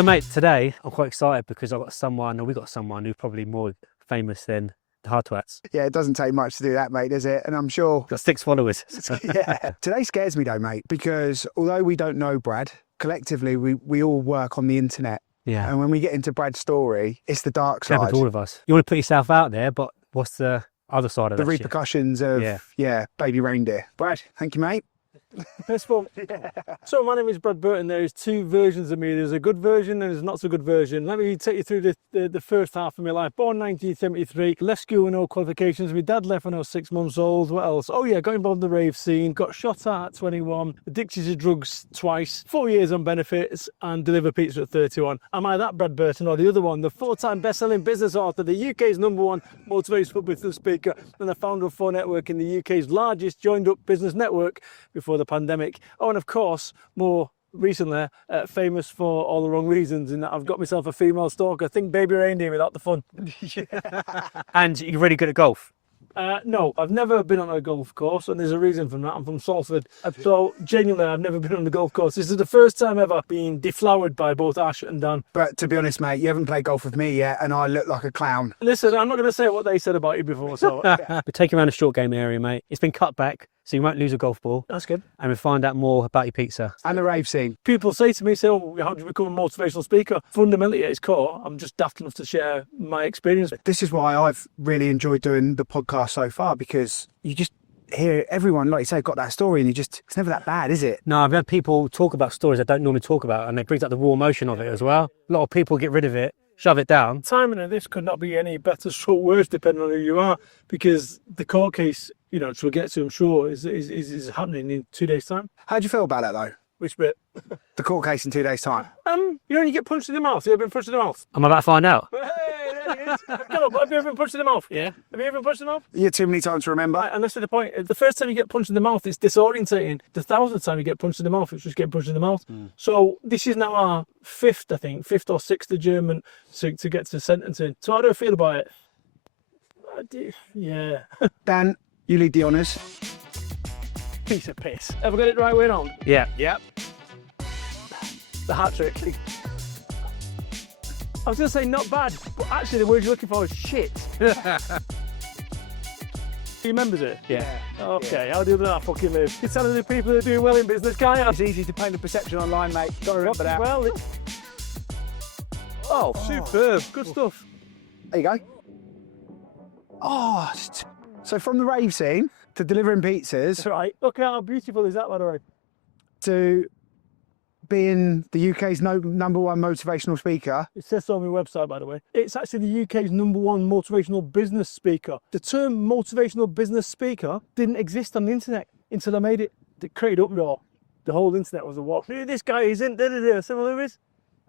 So mate, today I'm quite excited because we got someone who's probably more famous than the hard twats. Yeah, it doesn't take much to do that, mate, does it? And I'm sure... Got 6 followers. Yeah. Today scares me though, mate, because although we don't know Brad, collectively we all work on the internet. Yeah. And when we get into Brad's story, it's the dark It's side. happened to all of us. You want to put yourself out there, but what's the other side of The that shit? repercussions of, baby reindeer. Brad, thank you, mate. First of all, so my name is Brad Burton. There's 2 versions of me. There's a good version and there's a not so good version. Let me take you through the first half of my life. Born 1973, left school with no qualifications. My dad left when I was 6 months old. What else? Oh yeah, got involved in the rave scene. Got shot at 21. Addicted to drugs twice. 4 years on benefits and deliver pizza at 31. Am I that Brad Burton or the other one? The 4-time best-selling business author, the UK's #1 motivational business speaker, and the founder of 4 Network in the UK's largest joined-up business network before the pandemic. Oh, and of course, more recently, famous for all the wrong reasons in that I've got myself a female stalker. Think baby reindeer without the fun. And you're really good at golf. No, I've never been on a golf course, and there's a reason for that. I'm from Salford, so genuinely, I've never been on a golf course. This is the first time ever being deflowered by both Ash and Dan. But to be honest, mate, you haven't played golf with me yet, and I look like a clown. Listen, I'm not going to say what they said about you before, so... We're taking around the short game area, mate. It's been cut back, so you won't lose a golf ball. That's good. And we'll find out more about your pizza. And the rave scene. People say to me, oh, how do you become a motivational speaker? Fundamentally, at its core, I'm just daft enough to share my experience. This is why I've really enjoyed doing the podcast so far, because you just hear everyone, like you say, got that story, and it's never that bad, is it? No, I've had people talk about stories I don't normally talk about, and it brings out the raw emotion of it as well. A lot of people get rid of it, shove it down. Timing of this could not be any better, stroke worse, depending on who you are, because the court case, which we'll get to, I'm sure, is happening in 2 days' time. How do you feel about that, though? Which bit? The court case in 2 days' time. You get punched in the mouth. You ever been punched in the mouth? I'm about to find out. Hey, there he is. Come on, have you ever been punched in the mouth? Yeah. Have you ever been punched in the mouth? You get too many times to remember. Right, and that's the point. The first time you get punched in the mouth, it's disorientating. The 1,000th time you get punched in the mouth, it's just getting punched in the mouth. So this is now our 5th or 6th adjournment to get to sentencing. So how do I feel about it? Yeah. Dan, you lead the honours. Piece of piss. Ever got it the right way around? Yeah. Yep. The hat trick. I was going to say not bad, but actually the word you're looking for is shit. He remembers it? Yeah. Okay, how do that fucking live? You're telling the people that are doing well in business, can't you? It's easy to paint a perception online, mate. Got to remember that. Well, oh, superb. Good stuff. There you go. Oh, so from the rave scene to delivering pizzas That's right. Look how beautiful is that, by the way. to being the UK's #1 motivational speaker. It says so on my website, by the way. It's actually the UK's #1 motivational business speaker. The term motivational business speaker didn't exist on the internet until I made it. It created uproar. The whole internet was a what? This guy isn't, similar is.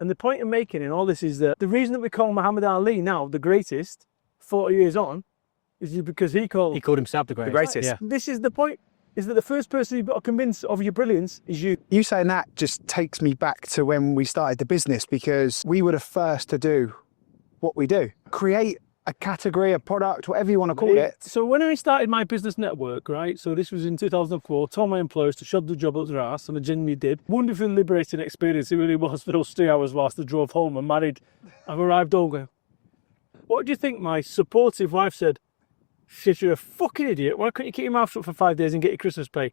And the point I'm making in all this is that the reason that we call Muhammad Ali now the greatest, 40 years on, is because he called himself the greatest. greatest. Yeah. This is the point, is that the first person you've got to convince of your brilliance is you. You saying that just takes me back to when we started the business, because we were the first to do what we do. Create a category, a product, whatever you want to call it. So when I started my business network, right, so this was in 2004, told my employers to shove the job up their arse, and I genuinely did. Wonderfully liberating experience it really was for those 3 hours whilst I drove home. I'm married. I've arrived home going, what do you think my supportive wife said? She said, you're a fucking idiot. Why couldn't you keep your mouth shut for 5 days and get your Christmas pay?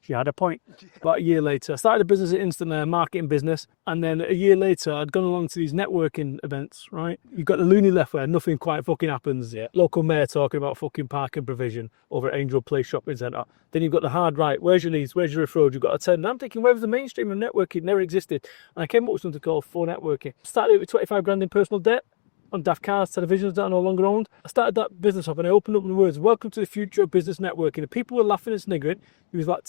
She had a point. About a year later, I started a business at Instantly, a marketing business. And then a year later, I'd gone along to these networking events, right? You've got the loony left where nothing quite fucking happens yet. Local mayor talking about fucking parking provision over at Angel Place Shopping Centre. Then you've got the hard right. Where's your leads? Where's your referrals? You've got to attend. And I'm thinking, where was the mainstream of networking? It never existed. And I came up with something called 4 Networking. Started it with 25 grand in personal debt on daft cars, televisions that are no longer owned. I started that business up and I opened up the words, welcome to the future of business networking. The people were laughing and sniggering. There was like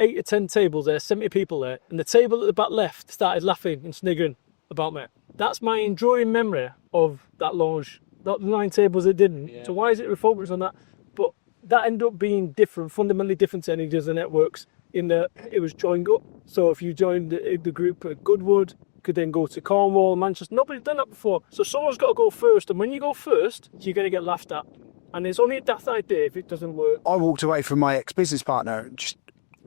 8 or 10 tables there, 70 people there. And the table at the back left started laughing and sniggering about me. That's my enduring memory of that launch. Not the 9 tables that didn't. Yeah. So why is it refocused on that? But that ended up being different, fundamentally different to any other networks in that it was joined up. So if you joined the group at Goodwood, could then go to Cornwall, Manchester. Nobody's done that before. So someone's got to go first. And when you go first, you're going to get laughed at. And it's only a daft idea if it doesn't work. I walked away from my ex-business partner, just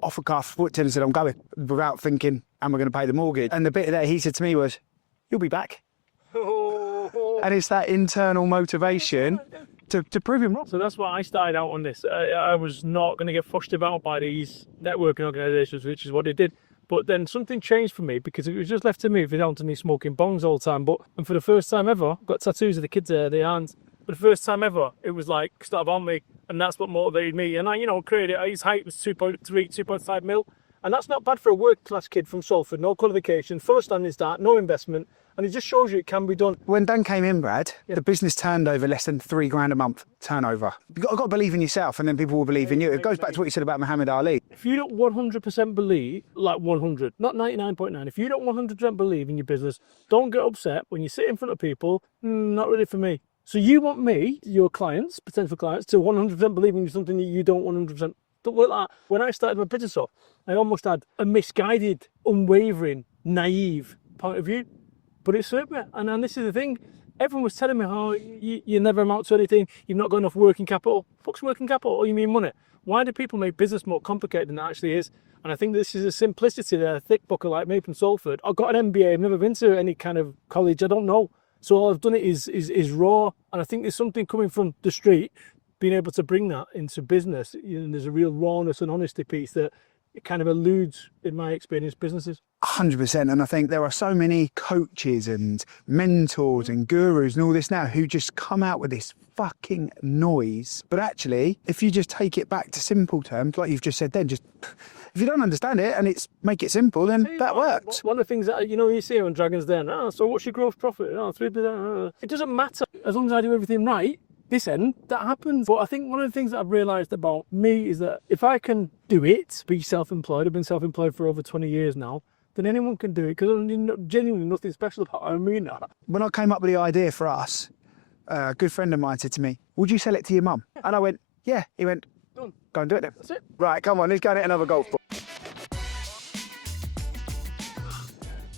off a cuff, walked in and said, I'm going, without thinking, am I going to pay the mortgage? And the bit that he said to me was, you'll be back. And it's that internal motivation to prove him wrong. So that's why I started out on this. I was not going to get fushed about by these networking organisations, which is what it did. But then something changed for me because it was just left to me for down to me smoking bongs all the time. And for the first time ever, I've got tattoos of the kids there, their hands. For the first time ever, it was like started on me, and that's what motivated me. And I, created it. His height was 2.3, 2.5 mil. And that's not bad for a work-class kid from Salford, no qualification, full of standing start, no investment. And it just shows you it can be done. When Dan came in, Brad, the business turned over less than £3,000 a month turnover. You've got to believe in yourself, and then people will believe in you. It goes back to what you said about Muhammad Ali. If you don't 100% believe, like 100, not 99.9, if you don't 100% believe in your business, don't get upset when you sit in front of people, not really for me. So you want me, your clients, potential clients, to 100% believe in something that you don't 100%. Don't look like that. When I started my business off, I almost had a misguided, unwavering, naive point of view. But it served me. And this is the thing. Everyone was telling me, oh, you never amount to anything. You've not got enough working capital. Fuck's working capital? Oh, you mean money? Why do people make business more complicated than it actually is? And I think this is a simplicity that a thick bucker like me from Salford. I've got an MBA. I've never been to any kind of college. I don't know. So all I've done is raw. And I think there's something coming from the street, being able to bring that into business. There's a real rawness and honesty piece that it kind of eludes, in my experience, businesses. 100%. And I think there are so many coaches and mentors and gurus and all this now who just come out with this fucking noise. But actually, if you just take it back to simple terms, like you've just said then, just if you don't understand it and make it simple, then that works. One of the things that, you see on Dragon's Den, so what's your gross profit? 3%. It doesn't matter. As long as I do everything right, this end, that happens. But I think one of the things that I've realised about me is that if I can do it, be self-employed, I've been self-employed for over 20 years now, then anyone can do it, because genuinely nothing special about it. I mean that. When I came up with the idea for us, a good friend of mine said to me, would you sell it to your mum? And I went, yeah. He went, done. Go and do it then. That's it. Right, come on, let's go and hit another golf ball.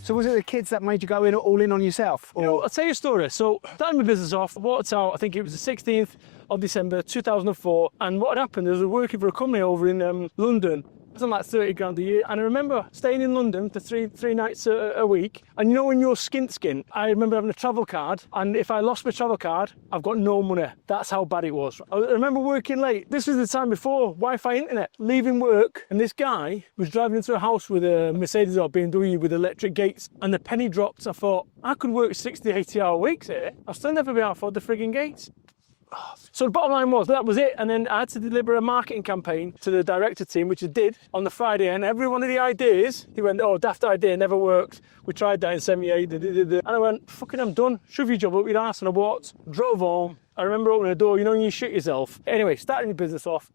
So was it the kids that made you go all in on yourself? Or? I'll tell you a story. So, started my business off, walked out, I think it was the 16th of December 2004, and what had happened is I was working for a company over in London. It was like 30 grand a year, and I remember staying in London for three nights a week, and when you're skint, I remember having a travel card, and if I lost my travel card, I've got no money. That's how bad it was. I remember working late. This was the time before Wi-Fi internet. Leaving work, and this guy was driving into a house with a Mercedes or BMW with electric gates, and the penny dropped. I thought, I could work 60, 80-hour weeks here. I'll still never be able to afford the frigging gates. So the bottom line was that was it, and then I had to deliver a marketing campaign to the director team, which I did on the Friday, and every one of the ideas, he went, oh, daft idea, never worked. We tried that in 78, and I went, fucking, I'm done. Shove your job up your arse, and I walked, drove home. I remember opening the door, when you shit yourself. Anyway, starting the business off.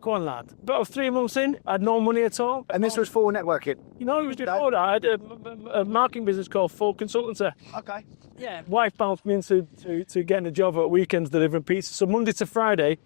Go on, lad. About 3 months in, I had no money at all. And this was for networking? It was before that. I had a marketing business called Full Consultancy. Okay. Yeah. Wife bounced me into getting a job at weekends delivering pizza. So Monday to Friday,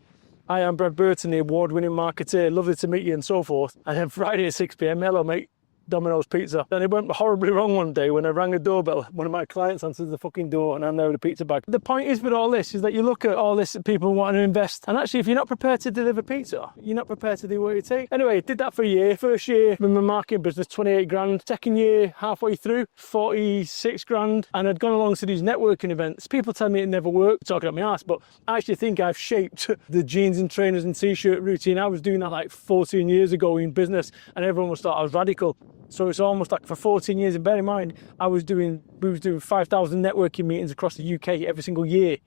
I am Brad Burton, the award-winning marketer. Lovely to meet you and so forth. And then Friday at 6 p.m, hello, mate. Domino's Pizza. Then it went horribly wrong one day when I rang a doorbell. One of my clients answered the fucking door and I'm there with a pizza bag. The point is with all this is that you look at all this people wanting to invest, and actually if you're not prepared to deliver pizza, you're not prepared to do what it takes. Anyway, did that for a year. First year with my marketing business, 28 grand. Second year, halfway through, 46 grand. And I'd gone along to these networking events. People tell me it never worked, talking at my ass, but I actually think I've shaped the jeans and trainers and t-shirt routine. I was doing that like 14 years ago in business, and everyone was thought I was radical. So it's almost like for 14 years, and bear in mind, we was doing 5,000 networking meetings across the UK every single year.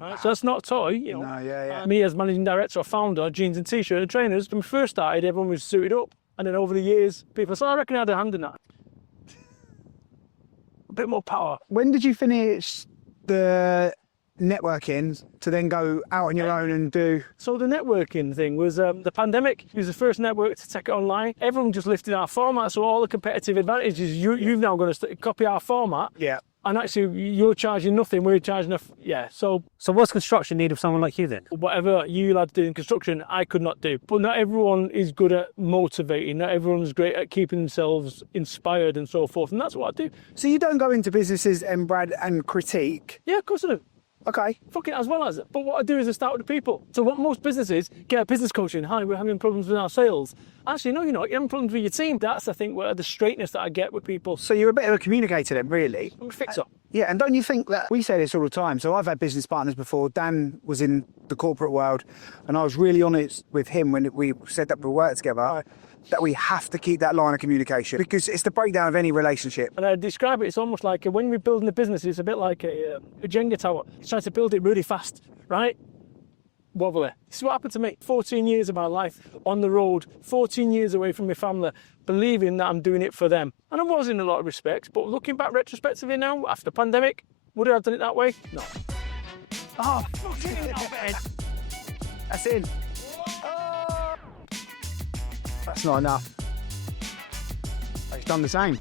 Right? So that's not a toy, No, yeah. Me as managing director or founder, jeans and t-shirt and trainers, when we first started, everyone was suited up. And then over the years, people said, I reckon I had a hand in that. A bit more power. When did you finish the networking to then go out on your own and do? So the networking thing was the pandemic. It was the first network to take it online. Everyone just lifted our format, so all the competitive advantages, you've now got to copy our format. Yeah. And actually, you're charging nothing, we're charging So what's construction need of someone like you then? whatever you lads do in construction, I could not do. But not everyone is good at motivating. Not everyone's great at keeping themselves inspired and so forth. And that's what I do. So you don't go into businesses, and Brad, and critique? Yeah, of course I do. Okay. Fucking as well as it. But what I do is I start with the people. So what most businesses get a business coaching. Hi, we're having problems with our sales. Actually, no, you're not. You're having problems with your team. That's, I think, where the straightness that I get with people. So you're a bit of a communicator then, really. I'm a fixer. Yeah, and don't you think that we say this all the time? So I've had business partners before. Dan was in the corporate world, and I was really honest with him when we said that we worked together, that we have to keep that line of communication because it's the breakdown of any relationship. And I describe it, it's almost like when we're building a business, it's a bit like a Jenga tower. You're trying to build it really fast, right? Wobbly. This is what happened to me. 14 years of my life on the road, 14 years away from my family, believing that I'm doing it for them. And I was in a lot of respects, but looking back retrospectively now, after the pandemic, would I have done it that way? No. Oh, fucking that's in. That's not enough. He's done the same.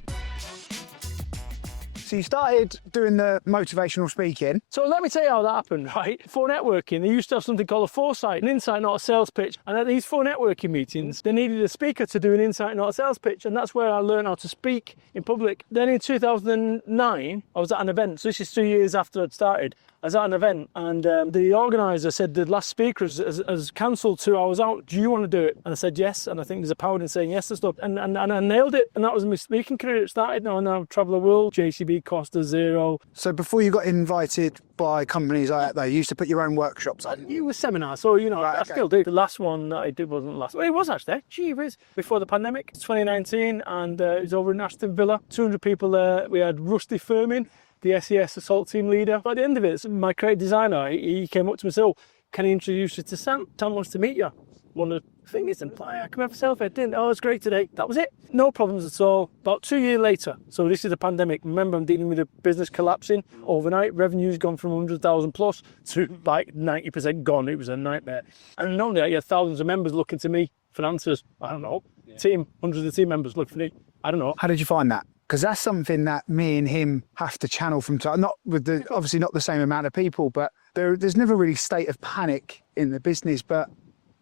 So you started doing the motivational speaking. So let me tell you how that happened, right? For networking, they used to have something called a foresight, an insight, not a sales pitch. And at these 4 networking meetings, they needed a speaker to do an insight, not a sales pitch. And that's where I learned how to speak in public. Then in 2009, I was at an event. So this is 2 years after I'd started. I was at an event and the organiser said the last speaker has cancelled 2 hours out. Do you want to do it? And I said yes. And I think there's a power in saying yes and stuff. And I nailed it. And that was my speaking career. It started now. And now I travel the world. JCB, Costa, Zero. So before you got invited by companies like that, you used to put your own workshops on? It was seminars. So, you know, Right, I okay. still do. The last one that I did wasn't the last. Well, it was actually. Gee whiz. Before the pandemic, 2019. And it was over in Aston Villa. 200 people there. We had Rusty Furman, the SES assault team leader. By the end of it, my creative designer, he came up to me and said, oh, can I introduce you to Sam? Sam wants to meet you. One of the things, and I come have a selfie. I didn't. Oh, it's great today. That was it. No problems at all. About 2 years later, so this is the pandemic. Remember, I'm dealing with a business collapsing overnight. Revenue's gone from 100,000 plus to like 90% gone. It was a nightmare. And not only that, you had thousands of members looking to me for answers. I don't know. Team, hundreds of team members looking for me. I don't know. How did you find that? Because that's something that me and him have to channel from time. Not with the obviously not the same amount of people, but there's never really state of panic in the business, but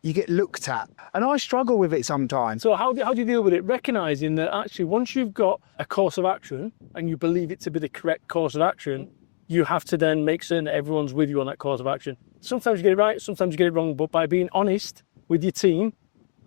you get looked at, and I struggle with it sometimes. So how do you deal with it? Recognising that actually once you've got a course of action and you believe it to be the correct course of action, you have to then make certain that everyone's with you on that course of action. Sometimes you get it right, sometimes you get it wrong, but by being honest with your team,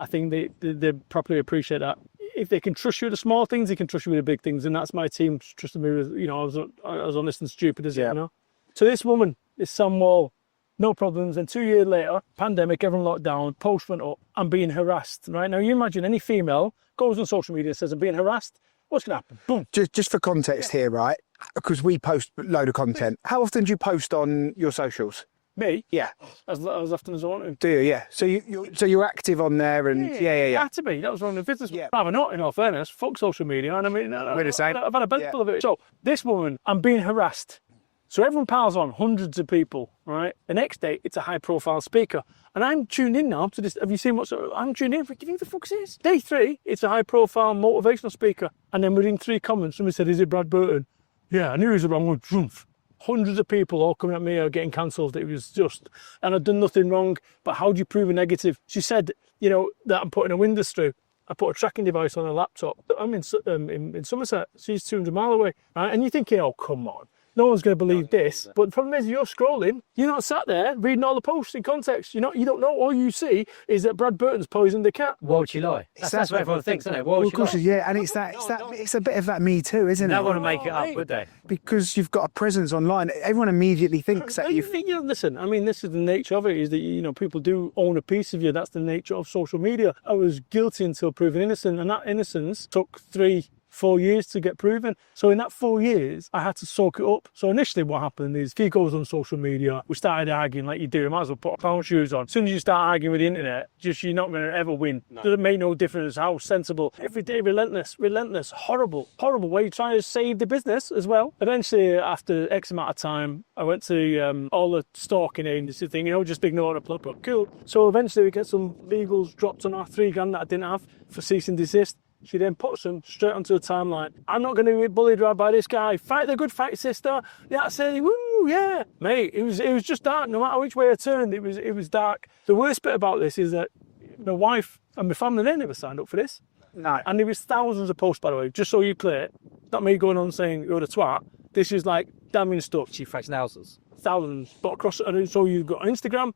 I think they properly appreciate that. If they can trust you with the small things, they can trust you with the big things, and that's my team trusting me with. You know, I was honest and stupid as it, you know. So this woman, this Sam Wall, no problems. And 2 years later, pandemic, everyone locked down, post went up, I'm being harassed. Right now, you imagine any female goes on social media and says I'm being harassed. What's going to happen? Boom. Just for context here, right? Because we post a load of content. How often do you post on your socials? Me? Yeah. As often as I want to. Do you? Yeah. So you're active on there, and yeah. Had to be. That was one of the business. Yeah. Rather not, in all fairness. Fuck social media. And I mean, We're the same. I've had a belly full of it. So this woman, I'm being harassed. So everyone piles on, hundreds of people, right? The next day, it's a high-profile speaker. And I'm tuned in now to this. Have you seen I'm tuned in? Who the fuck is this? Day 3, it's a high-profile motivational speaker. And then within 3 comments, somebody said, is it Brad Burton? Yeah, I knew he was the wrong one. Hundreds of people all coming at me are getting cancelled. It was just, and I'd done nothing wrong, but how do you prove a negative? She said, you know, that I'm putting a windows through. I put a tracking device on a laptop. I'm in Somerset. She's 200 miles away, right? And you're thinking, oh, come on. No one's going to believe this. But the problem is you're scrolling. You're not sat there reading all the posts in context. You don't know. All you see is that Brad Burton's poisoned the cat. Why would she lie? That's what everyone thinks, isn't it? Why would Well, of she course, lie? yeah, and it's a bit of that Me Too, isn't They it? want to make it up, would they? Because you've got a presence online. Everyone immediately thinks that you've. You know, listen, I mean, this is the nature of it, is that, you know, people do own a piece of you. That's the nature of social media. I was guilty until proven innocent, and that innocence took 3-4 years to get proven. So in that 4 years, I had to soak it up. So initially what happened is, if he goes on social media, we started arguing like you do. You might as well put pound shoes on. As soon as you start arguing with the internet, you're not going to ever win. No. Doesn't make no difference how sensible. Every day, relentless, horrible way trying to save the business as well. Eventually, after X amount of time, I went to all the stalking agency thing, you know, just ignore the plug. Cool. So eventually we get some legals dropped on our $3,000 that I didn't have for cease and desist. She then puts them straight onto the timeline. I'm not going to be bullied right by this guy. Fight the good fight, sister. Yeah, I said, woo, yeah. Mate, it was just dark. No matter which way I turned, it was dark. The worst bit about this is that my wife and my family, they never signed up for this. No. And there was thousands of posts, by the way, just so you clear it. Not me going on saying you're the twat. This is like damning stuff. She fracks houses. thousands, but across, and so you've got Instagram,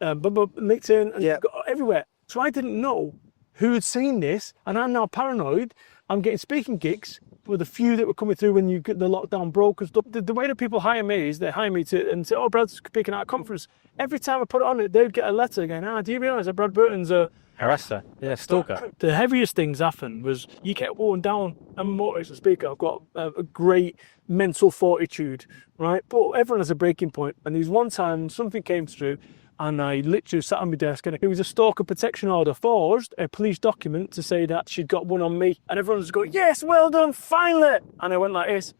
LinkedIn, and you've got everywhere. So I didn't know who had seen this, and I'm now paranoid. I'm getting speaking gigs with a few that were coming through when the lockdown broke and stuff. The way that people hire me is they hire me and say, oh, Brad's speaking at a conference. Every time I put it on it, they'd get a letter going, do you realise that Brad Burton's a Harasser, stalker. The heaviest things happened was you get worn down. I'm a motivational speaker. I've got a great mental fortitude, right? But everyone has a breaking point. And there's one time something came through and I literally sat on my desk and it was a stalker protection order forged, a police document to say that she'd got one on me. And everyone was going, yes, well done, finally. And I went like this,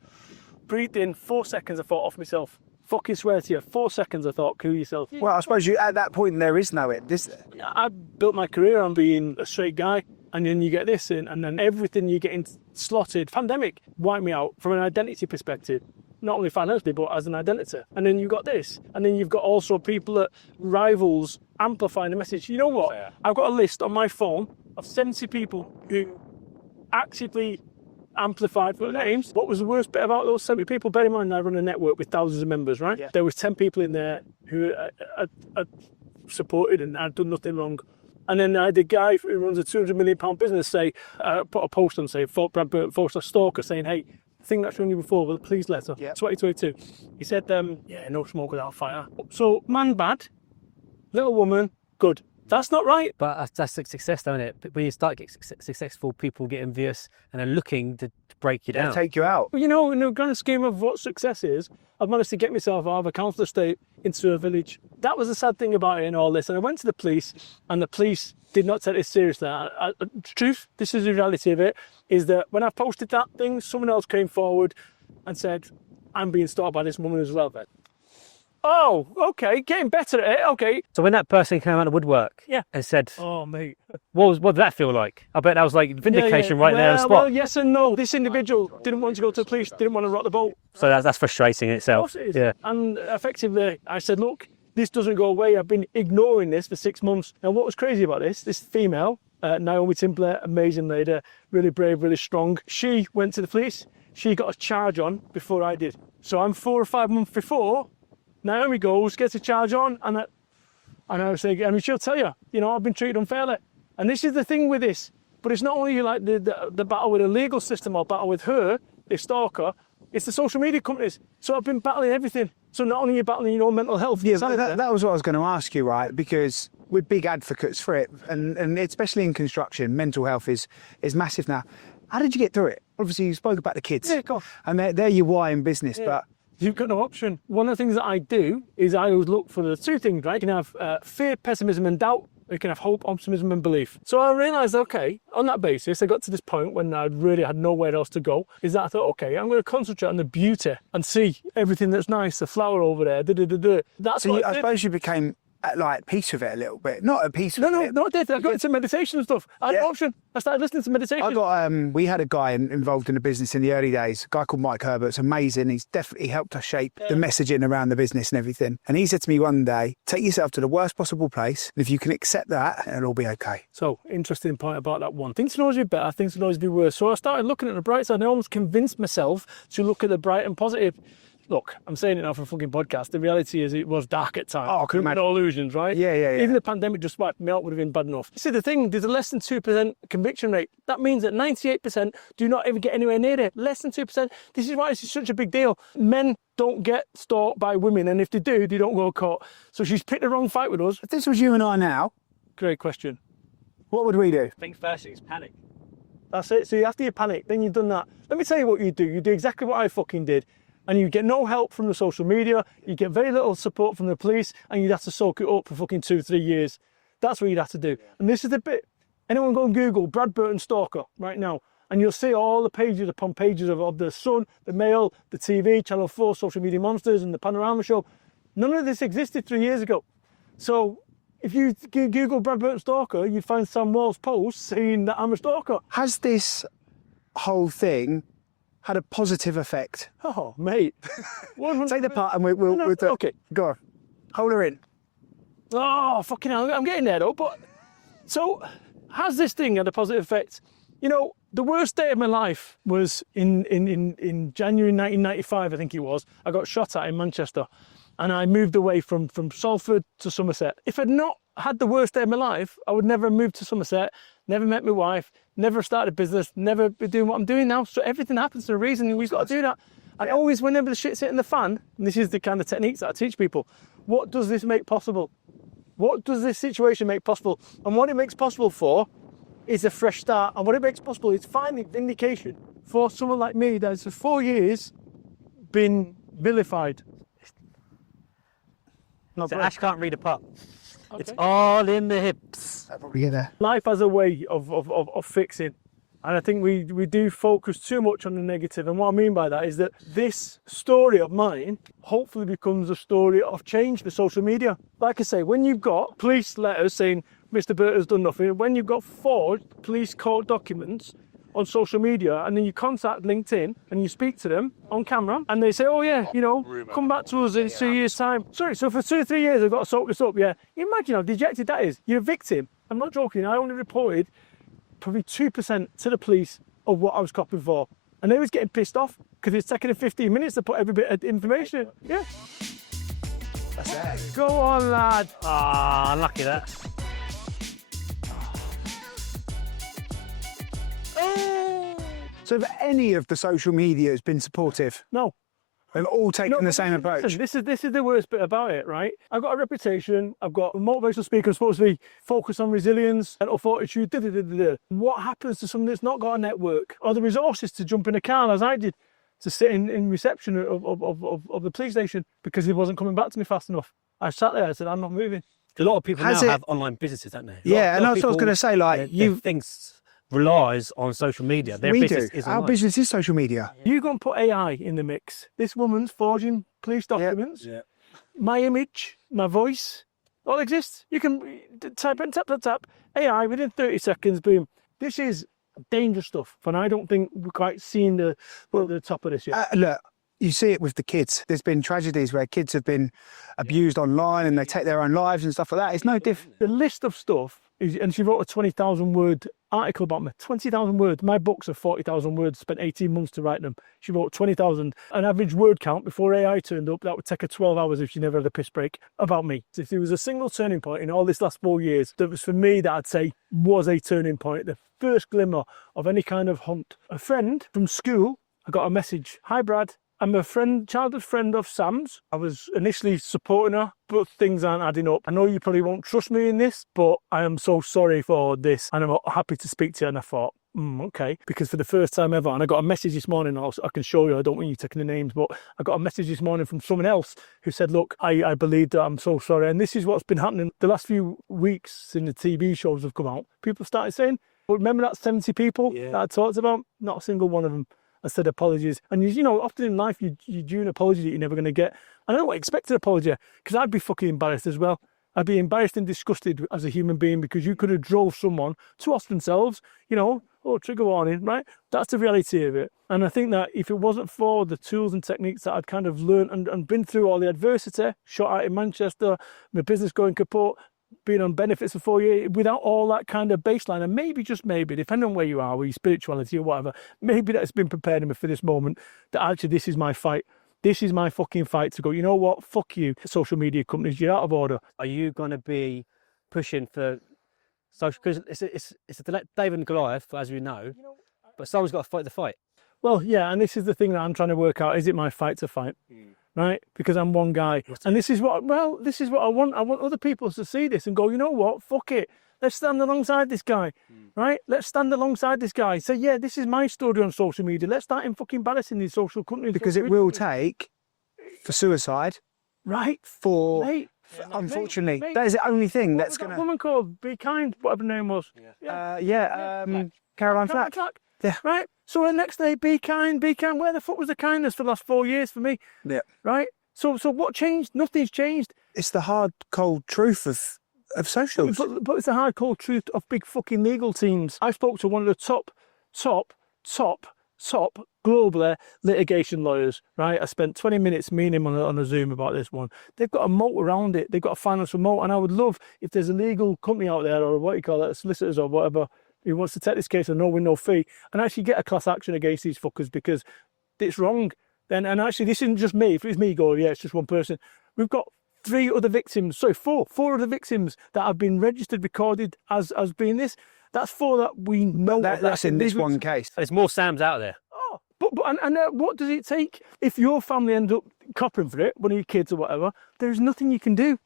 breathed in, 4 seconds, I thought off myself. Fucking swear to you, 4 seconds I thought, kill yourself. Well, I suppose you at that point there is no it. I built my career on being a straight guy, and then you get this in, and then everything you're getting slotted. Pandemic wiped me out from an identity perspective, not only financially, but as an identity. And then you've got this, and then you've got also people at rivals amplifying the message. You know what? I've got a list on my phone of 70 people who actively amplified for names. What was the worst bit about those 70 people? Bear in mind, I run a network with thousands of members, right? Yeah. There was 10 people in there who I supported and I'd done nothing wrong. And then I had a guy who runs a £200 million business say, put a post on saying, Brad Burton forced a stalker, saying, hey, I think that's rung you before with a police letter, 2022. He said, no smoke without fire. So, man bad, little woman, good. That's not right. But that's success, don't it? When you start getting successful, people get envious and are looking to break you down. Take you out. Well, you know, in the grand scheme of what success is, I've managed to get myself out of a council estate into a village. That was the sad thing about it in all this. And I went to the police, and the police did not take this seriously. Truth, this is the reality of it, is that when I posted that thing, someone else came forward and said, I'm being stalked by this woman as well, then. Oh, okay, getting better at it, okay. So when that person came out of the woodwork and said, oh, mate. What did that feel like? I bet that was like vindication right there on the spot. Well, yes and no. This individual didn't want to go to the police, didn't want to rock the boat. So that's frustrating in itself. Of course it is. Yeah. And effectively, I said, look, this doesn't go away. I've been ignoring this for 6 months. And what was crazy about this female, Naomi Timpler, amazing lady, really brave, really strong. She went to the police. She got a charge on before I did. So I'm 4 or 5 months before. Naomi goes, gets a charge on, and I was saying, I mean, she'll tell you, I've been treated unfairly. And this is the thing with this. But it's not only like the battle with the legal system or battle with her, the stalker, it's the social media companies. So I've been battling everything. So not only are you battling your own mental health. Yeah, that was what I was going to ask you, right? Because we're big advocates for it, and especially in construction, mental health is massive now. How did you get through it? Obviously, you spoke about the kids. Yeah, of course. And they're your why in business, but... You've got no option. One of the things that I do is I always look for the two things, right? You can have fear, pessimism and doubt. You can have hope, optimism and belief. So I realised, okay, on that basis, I got to this point when I really had nowhere else to go, is that I thought, okay, I'm going to concentrate on the beauty and see everything that's nice, the flower over there, That's so what I suppose you became at like peace with it a little bit. Not at peace with it. No, I did. I got into meditation and stuff. I had an option. I started listening to meditation. We had a guy involved in the business in the early days, a guy called Mike Herbert. It's amazing. He's definitely helped us shape the messaging around the business and everything. And he said to me one day, take yourself to the worst possible place. And if you can accept that, it'll all be okay. So, interesting point about that one. Things can always be better, things can always be worse. So I started looking at the bright side and I almost convinced myself to look at the bright and positive. Look, I'm saying it now for a fucking podcast. The reality is it was dark at times. Oh, I couldn't imagine. No illusions, right? Yeah. Even the pandemic just wiped me out would have been bad enough. You see, the thing, there's a less than 2% conviction rate. That means that 98% do not even get anywhere near it. Less than 2%. This is why this is such a big deal. Men don't get stalked by women, and if they do, they don't go caught. So she's picked the wrong fight with us. If this was you and I now, great question. What would we do? I think first thing is panic. That's it. So after you panic, then you've done that. Let me tell you what you do. You do exactly what I fucking did. And you get no help from the social media, you get very little support from the police, and you'd have to soak it up for fucking 2-3 years. That's what you'd have to do. And this is the bit. Anyone go and Google Brad Burton stalker right now, and you'll see all the pages upon pages of the Sun, the Mail, the TV, Channel 4, Social Media Monsters, and the Panorama Show. None of this existed 3 years ago. So if you Google Brad Burton stalker, you'd find Sam Wall's post saying that I'm a stalker. Has this whole thing had a positive effect? Oh, mate. Take the part and we'll do it. Okay. Go on. Hold her in. Oh, fucking hell. I'm getting there, though. But so, has this thing had a positive effect? The worst day of my life was in January 1995, I think it was. I got shot at in Manchester. and I moved away from Salford to Somerset. If I'd not had the worst day of my life, I would never have moved to Somerset, never met my wife, never started a business, never be doing what I'm doing now. So everything happens for a reason. We've got to do that. And always, whenever the shit's hitting the fan, and this is the kind of techniques that I teach people, what does this make possible? What does this situation make possible? And what it makes possible for is a fresh start. And what it makes possible is finding vindication for someone like me that's for 4 years been vilified. So Ash can't read a putt. Okay. It's all in the hips. I'll probably get there. Life has a way of fixing. And I think we do focus too much on the negative. And what I mean by that is that this story of mine hopefully becomes a story of change for social media. Like I say, when you've got police letters saying Mr. Burton's done nothing, when you've got forged police court documents on social media, and then you contact LinkedIn and you speak to them on camera and they say, oh yeah, you know, come back to us in 2 years' time. Sorry, so for 2 or 3 years I've got to soak this up, yeah. Imagine how dejected that is. You're a victim. I'm not joking, I only reported probably 2% to the police of what I was copying for. And they was getting pissed off because it's taking them 15 minutes to put every bit of information in. Yeah. That's it. Go on, lad. Ah, unlucky that. So have any of the social media has been supportive? No. They've all taken the but same listen, approach. This is the worst bit about it, right? I've got a reputation. I've got a motivational speaker. I'm supposed to be focused on resilience, mental fortitude. What happens to someone that's not got a network or the resources to jump in a car, as I did, to sit in reception of the police station because he wasn't coming back to me fast enough? I sat there. I said, I'm not moving. A lot of people Has now it- have online businesses, don't they? Yeah, and that's what I was going to say. Like you things relies on social media. Their we business do. is Our online. business is social media. You go and put AI in the mix. This woman's forging police documents. Yeah. My image, my voice, all exists. You can type and tap. AI within 30 seconds, boom. This is dangerous stuff, and I don't think we're quite seeing the top of this yet. Look, you see it with the kids. There's been tragedies where kids have been abused online and they take their own lives and stuff like that. It's no different. The list of stuff is, and she wrote a 20,000 word article about me. 20,000 words. My books are 40,000 words. Spent 18 months to write them. She wrote 20,000. An average word count before AI turned up. That would take her 12 hours if she never had a piss break about me. If there was a single turning point in all this last 4 years, that was for me that I'd say was a turning point. The first glimmer of any kind of hunt. A friend from school, I got a message. Hi, Brad. I'm a childhood friend of Sam's. I was initially supporting her, but things aren't adding up. I know you probably won't trust me in this, but I am so sorry for this, and I'm happy to speak to you. And I thought, okay, because for the first time ever, and I got a message this morning, I can show you, I don't want you taking the names, but I got a message this morning from someone else who said, look, I believe that, I'm so sorry. And this is what's been happening the last few weeks since the TV shows have come out. People started saying, well, remember that 70 people that I talked about? Not a single one of them. I said apologies. And you know, often in life, you do an apology that you're never going to get. I don't expect an apology because I'd be fucking embarrassed as well. I'd be embarrassed and disgusted as a human being because you could have drove someone to off themselves, you know, oh, trigger warning, right? That's the reality of it. And I think that if it wasn't for the tools and techniques that I'd kind of learned and been through all the adversity, shot out in Manchester, my business going kaput, being on benefits for 4 years, without all that kind of baseline, and maybe, just maybe, depending on where you are, with your spirituality or whatever, maybe that's been preparing me for this moment, that actually this is my fight. This is my fucking fight to go, you know what, fuck you, social media companies, you're out of order. Are you going to be pushing for social, because it's a David and Goliath, as we know, but someone's got to fight the fight. Well, yeah, and this is the thing that I'm trying to work out. Is it my fight to fight? Right? Because I'm one guy. And this is what I want. I want other people to see this and go, you know what? Fuck it. Let's stand alongside this guy. Right? Let's stand alongside this guy. Say, yeah, this is my story on social media. Let's start him fucking embarrassing these social companies. Because it will take for suicide. Right? For Mate. unfortunately, Mate. that is the only thing that's What was going that to. woman called? Be Kind, whatever her name was. Caroline Flack. Yeah. Right? So the next day, be kind. Where the fuck was the kindness for the last 4 years for me? Yeah. Right? So what changed? Nothing's changed. It's the hard, cold truth of socials. But it's the hard cold truth of big fucking legal teams. I spoke to one of the top global litigation lawyers, right? I spent 20 minutes meeting him on a Zoom about this one. They've got a moat around it. They've got a financial moat. And I would love if there's a legal company out there, or what you call it, solicitors or whatever, who wants to take this case on no win, no fee, and actually get a class action against these fuckers because it's wrong. And actually, this isn't just me. If it's me going, yeah, it's just one person. We've got four other victims that have been registered, recorded as being this. That's 4 that we know. That's in this one case. There's more Sams out there. Oh, but what does it take if your family ends up copping for it, one of your kids or whatever? There's nothing you can do.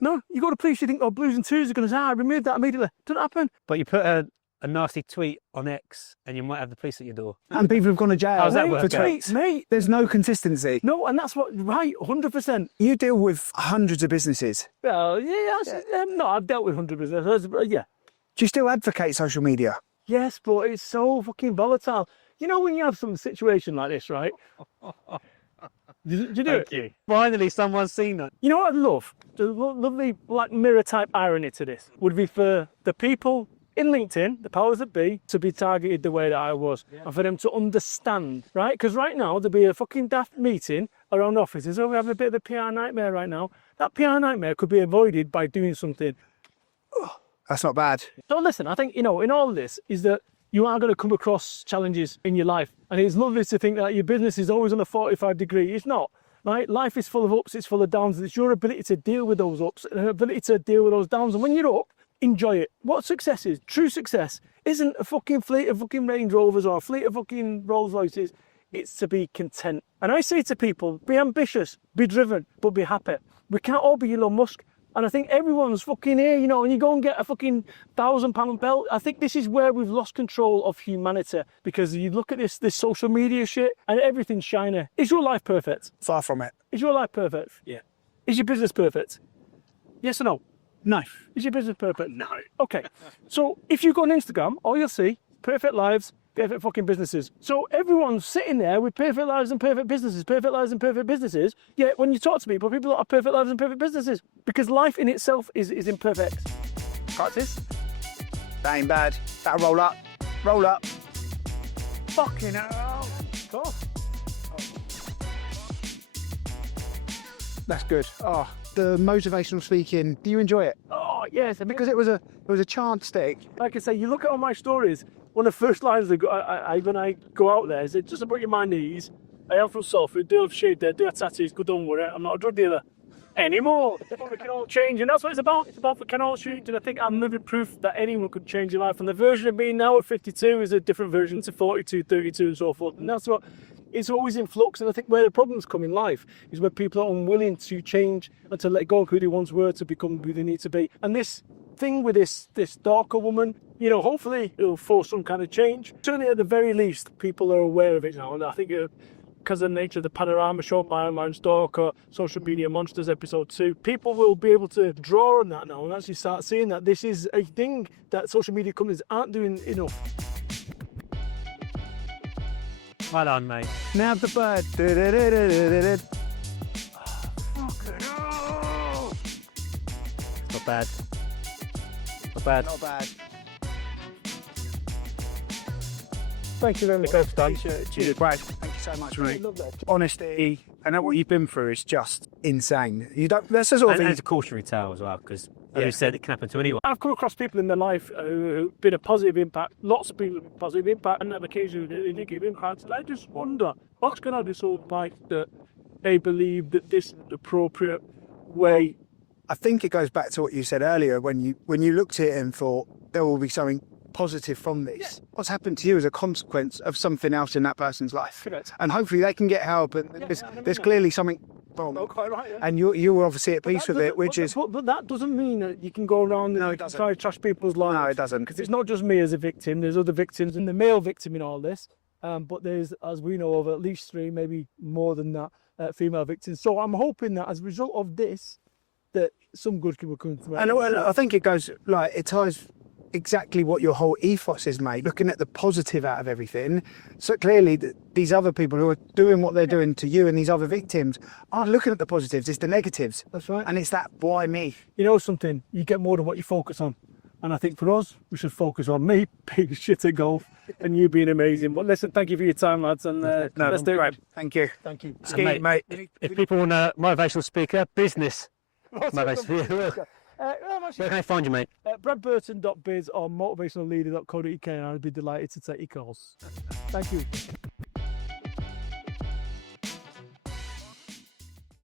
No, you go to police, you think, oh, Blues and Twos are going to say, remove that immediately. Doesn't happen. But you put a nasty tweet on X and you might have the police at your door. And people have gone to jail How's that for work out? tweets. Mate. There's no consistency. No, and that's what, right, 100%. You deal with hundreds of businesses. Well, no, I've dealt with 100%. Yeah. Do you still advocate social media? Yes, but it's so fucking volatile. You know when you have some situation like this, right? Do you do it? Thank you. Finally, someone's seen that. You know what I'd love? The lovely like mirror type irony to this would be for the people in LinkedIn, the powers that be, to be targeted the way that I was, and for them to understand, right? Because right now there'll be a fucking daft meeting around offices. Oh, we're having a bit of a PR nightmare right now. That PR nightmare could be avoided by doing something. That's not bad. So listen, I think, in all of this is that you are going to come across challenges in your life. And it's lovely to think that your business is always on a 45-degree. It's not, right? Life is full of ups, it's full of downs. It's your ability to deal with those ups and ability to deal with those downs. And when you're up, enjoy it. What success is? True success isn't a fucking fleet of fucking Range Rovers or a fleet of fucking Rolls Royces. It's to be content. And I say to people, be ambitious, be driven, but be happy. We can't all be Elon Musk. And I think everyone's fucking here, when you go and get a fucking £1,000 belt, I think this is where we've lost control of humanity, because you look at this social media shit and everything's shiny. Is your life perfect? Far from it. Is your life perfect? Yeah. Is your business perfect? Yes or no? No. Is your business perfect? No. Okay. So if you go on Instagram, all you'll see, perfect lives, perfect fucking businesses. So everyone's sitting there with perfect lives and perfect businesses, yet when you talk to people don't have perfect lives and perfect businesses, because life in itself is imperfect. Practice. That ain't bad. That'll roll up. Roll up. Fucking hell. Go. That's good. Oh, the motivational speaking, do you enjoy it? Oh, yes. Because it was a chant stick. Like I say, you look at all my stories, one of the first lines when I go out there is, just about my knees, I am from Salford, do have shade there, do have tattoos, go don't worry, I'm not a drug dealer anymore. But we can all change, and that's what it's about. It's about we can all change, and I think I'm living proof that anyone could change your life. And the version of me now at 52 is a different version to 42, 32 and so forth. And that's what, it's always in flux. And I think where the problems come in life is where people are unwilling to change and to let go of who they once were to become who they need to be. And this thing with this darker woman, hopefully it'll force some kind of change. Certainly at the very least, people are aware of it now. And I think because of the nature of the Panorama Show, My Own Stalker, Social Media Monsters episode 2, people will be able to draw on that now and actually start seeing that this is a thing that social media companies aren't doing enough. Well done, mate. Nab the bird. Not bad. Not bad. Not bad. Thank you very much. Cheers, Brad. Thank you so much, I mate. love that. Honesty and what you've been through is just insane. That's the sort of And thing. it's a cautionary tale as well, because as you said, it can happen to anyone. I've come across people in their life who've been a positive impact, lots of people with positive impact, and occasionally a negative impact. And I just wonder, what's going on this whole bike that they believe that this is the appropriate way? I think it goes back to what you said earlier when you looked at it and thought there will be something positive from this. Yeah. What's happened to you is a consequence of something else in that person's life. Correct. And hopefully they can get help. And there's clearly something wrong. Oh, quite right, yeah. And you were obviously at peace with it, which is... But that doesn't mean that you can go around No, it and doesn't. try to trash people's lives. No, it doesn't. Because it's not just me as a victim, there's other victims and the male victim in all this. But there's, as we know of, at least 3, maybe more than that, female victims. So I'm hoping that as a result of this, that some good will come through. And I think it goes, it ties exactly what your whole ethos is, mate. Looking at the positive out of everything. So clearly these other people who are doing what they're doing to you and these other victims aren't looking at the positives, it's the negatives. That's right. And it's that, why me? You know something, you get more than what you focus on. And I think for us, we should focus on me being shit at golf and you being amazing. But listen, thank you for your time, lads. And let's do it. Thank you. Thank you. Ski, mate. If people want a motivational speaker, business. Motivational. Where can I find you, mate? Bradburton.biz or motivationalleader.co.uk, and I'd be delighted to take your calls. Thank you.